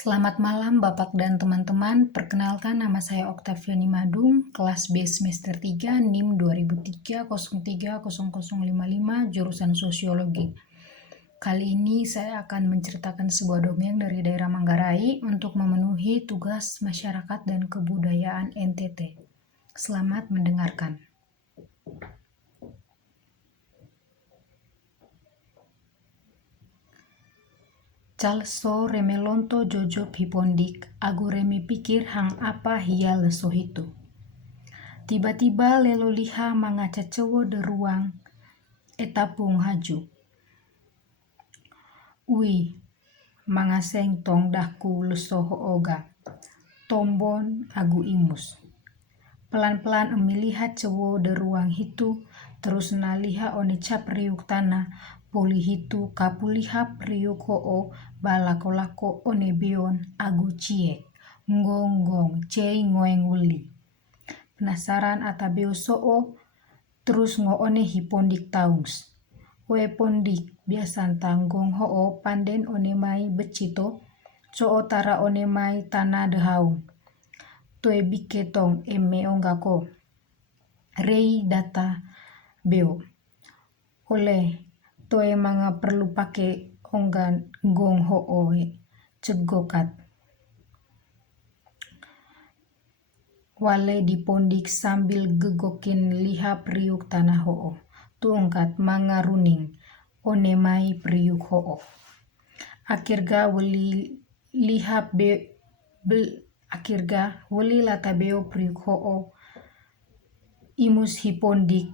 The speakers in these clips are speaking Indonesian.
Selamat malam Bapak dan teman-teman, perkenalkan nama saya Oktaviani Madung, kelas B semester 3, NIM 2003-03-0055, jurusan Sosiologi. Kali ini saya akan menceritakan sebuah dongeng dari daerah Manggarai untuk memenuhi tugas masyarakat dan kebudayaan NTT. Selamat mendengarkan. Calso remelonto jojo pipondik, agu reme pikir hang apa hia leso itu. Tiba-tiba lelo liha mangaca cewo de ruang, etapung haju. Ui, mangaseng tong dahku leso hooga, tombon agu imus. Pelan-pelan emilihat cewo de ruang hitu, terus naliha one cap riuk tanah, poli hitu kapulihap riuk hoo balako-lako one beon agu ciek, ngonggong cei ngoeng weli. Penasaran ata beo soo, terus ngoone hipondik taungs. Oe pondik biasan tanggong hoo panden one mai becito, coo tara one mai tanah dehaung. Toe bike tong eme onggako. Rei data beo. Oleh toe manga perlu pake onggan gong hooe cegokat. Wale dipondik sambil gegokin liha priuk tanah hoo. Tuongkat manga runing one mai priuk hoo. Akhirga weli liha akhirga weli lata beo priuk hoo. Imus hipondik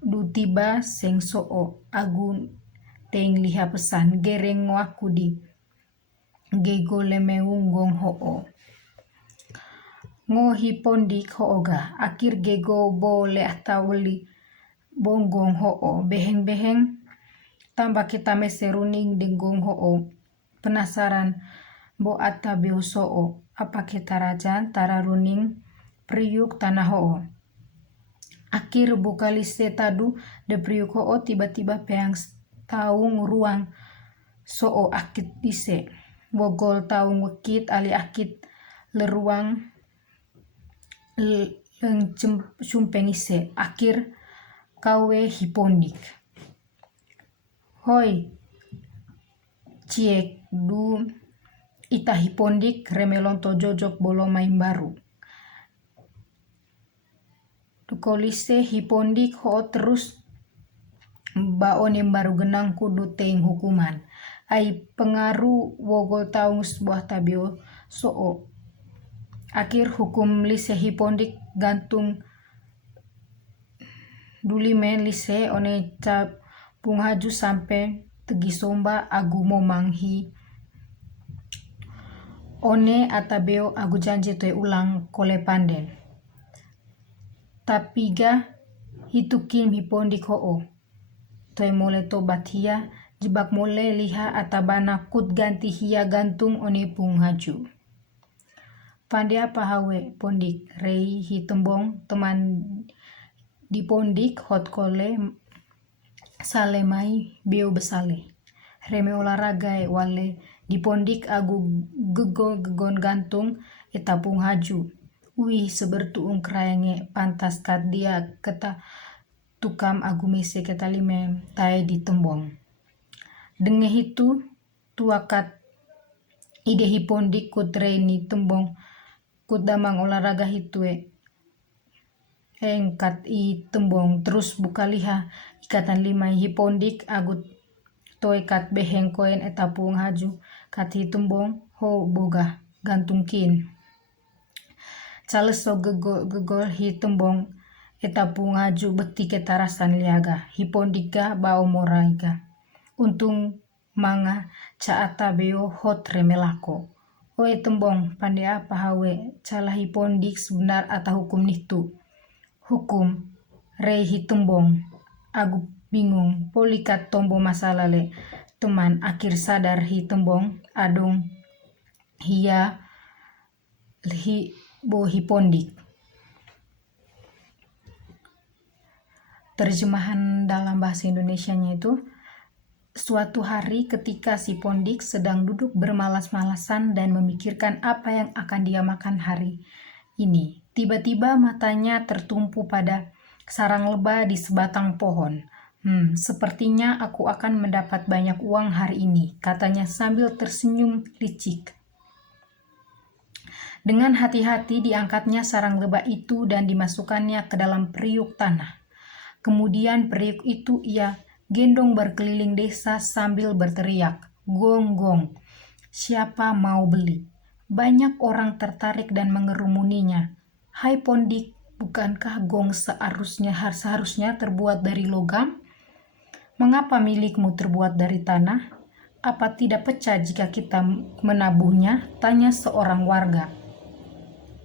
du tiba seng soo agun teng liha pesan gereng waku di gego lemeung gong hoo. Ngo hipondik hooga akhir gego bole ata weli bonggong hoo beheng-beheng tambah kita meseruning denggong hoo. Penasaran bo ata beo soo apa kita rajan tara runing priuk tanah hoo. Akhir buka lise tadu de priuk hoo tiba-tiba peang taung ruang soo akit ise. Wogol taung wekit ali akit leruang sumpeng ise. Akhir kawe hipondik. Hoi ciek du ita hipondik remelonto jojok bolo main baru. Dukolise hipondik ho terus baone baru genang kudu teng hukuman. Ai pengaruh wogol taung sebuah tabio soo. Akhir hukum lise hipondik gantung dulimen lise one cap punghaju sampai tegi somba agu momanghi. One atabeo agu janji toe ulang kole panden. Tapiga hitukim hipondik hoo. Toe mole tobat hia jebak mole liha atabana kut ganti hia gantung one punghaju. Pande apa hawe pondik rei hitembong teman di pondik hot kole sale mai beo besale. Reme olahraga wale di pondik agu gegon gantung etapung haju. Ui sebertuung kraenge pantas kat dia keta tukam agu mese keta lime tae ditembong. Denge hitu tuakat ide hipondik kut reni tembong kut damang olahraga hitue. Engkat i tembong terus buka liha ikatan limai hipondik agut toe kat beheng koen etapung haju kat hitembong ho boga gantungkin. Caleso gegol hitembong etapung haju beti ketarasan liaga hipondiga bao moraiga. Untung manga caata beo hot remelako. Oe tembong pande apa hawe cala hipondik sebenar ata hukum nitu. Hukum rei hitembong agu bingung polikat tombo masalah le teman akhir sadar hitembong adong hia bo hipondik. Terjemahan dalam bahasa Indonesianya itu, Suatu hari ketika si Pondik sedang duduk bermalas-malasan dan memikirkan apa yang akan dia makan hari ini, tiba-tiba matanya tertumpu pada sarang lebah di sebatang pohon. Sepertinya aku akan mendapat banyak uang hari ini, katanya sambil tersenyum licik. Dengan hati-hati diangkatnya sarang lebah itu dan dimasukkannya ke dalam periuk tanah. Kemudian periuk itu ia gendong berkeliling desa sambil berteriak, "Gong, gong, siapa mau beli?" Banyak orang tertarik dan mengerumuninya. "Hai Pondik, bukankah gong seharusnya terbuat dari logam? Mengapa milikmu terbuat dari tanah? Apa tidak pecah jika kita menabuhnya?" tanya seorang warga.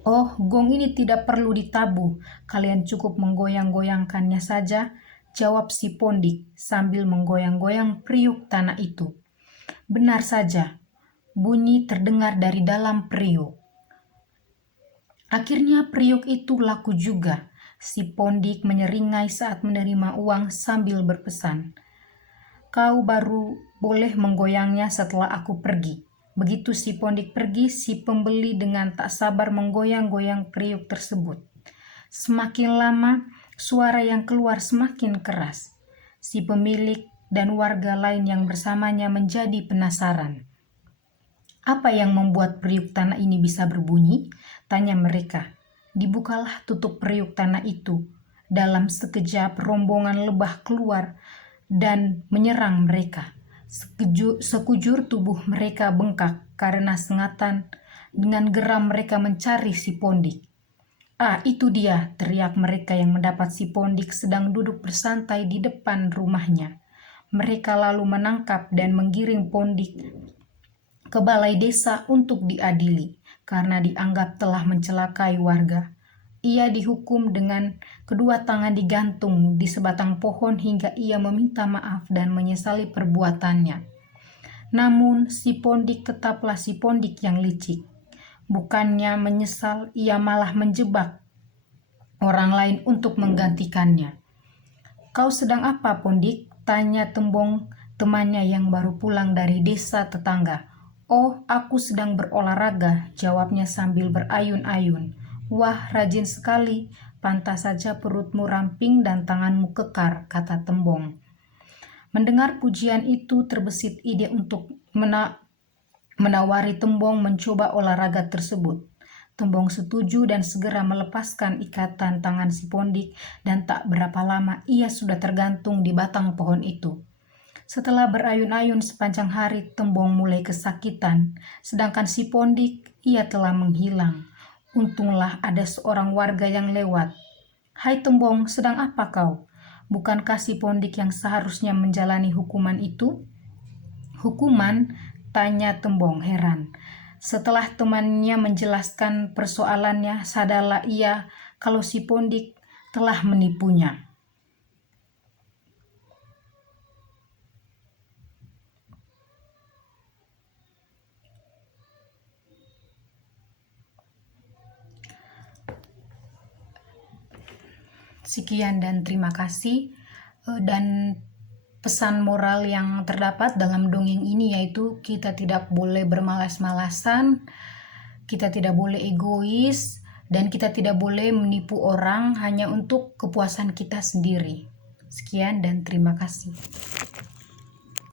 "Oh, gong ini tidak perlu ditabuh, kalian cukup menggoyang-goyangkannya saja," jawab si Pondik sambil menggoyang-goyang periuk tanah itu. Benar saja, bunyi terdengar dari dalam periuk. Akhirnya periuk itu laku juga. Si Pondik menyeringai saat menerima uang sambil berpesan, "Kau baru boleh menggoyangnya setelah aku pergi." Begitu si Pondik pergi, si pembeli dengan tak sabar menggoyang-goyang periuk tersebut. Semakin lama, suara yang keluar semakin keras. Si pemilik dan warga lain yang bersamanya menjadi penasaran. "Apa yang membuat periuk tanah ini bisa berbunyi?" tanya mereka. Dibukalah tutup periuk tanah itu. Dalam sekejap rombongan lebah keluar dan menyerang mereka. Sekujur tubuh mereka bengkak karena sengatan. Dengan geram mereka mencari si Pondik. "Ah, itu dia!" teriak mereka yang mendapat si Pondik sedang duduk bersantai di depan rumahnya. Mereka lalu menangkap dan menggiring Pondik ke balai desa untuk diadili karena dianggap telah mencelakai warga. Ia dihukum dengan kedua tangan digantung di sebatang pohon hingga ia meminta maaf dan menyesali perbuatannya. Namun si Pondik tetaplah si Pondik yang licik. Bukannya menyesal, ia malah menjebak orang lain untuk menggantikannya. "Kau sedang apa, Pondik?" tanya Tembong temannya yang baru pulang dari desa tetangga. "Oh, aku sedang berolahraga," jawabnya sambil berayun-ayun. "Wah, rajin sekali. Pantas saja perutmu ramping dan tanganmu kekar," kata Tembong. Mendengar pujian itu terbesit ide untuk menawari Tembong mencoba olahraga tersebut. Tembong setuju dan segera melepaskan ikatan tangan si Pondik dan tak berapa lama ia sudah tergantung di batang pohon itu. Setelah berayun-ayun sepanjang hari, Tembong mulai kesakitan, sedangkan si Pondik ia telah menghilang. Untunglah ada seorang warga yang lewat. "Hai Tembong, sedang apa kau? Bukankah si Pondik yang seharusnya menjalani hukuman itu?" "Hukuman?" tanya Tembong heran. Setelah temannya menjelaskan persoalannya, sadarlah ia kalau si Pondik telah menipunya. Sekian dan terima kasih. Dan pesan moral yang terdapat dalam dongeng ini yaitu kita tidak boleh bermalas-malasan, kita tidak boleh egois, dan kita tidak boleh menipu orang hanya untuk kepuasan kita sendiri. Sekian dan terima kasih.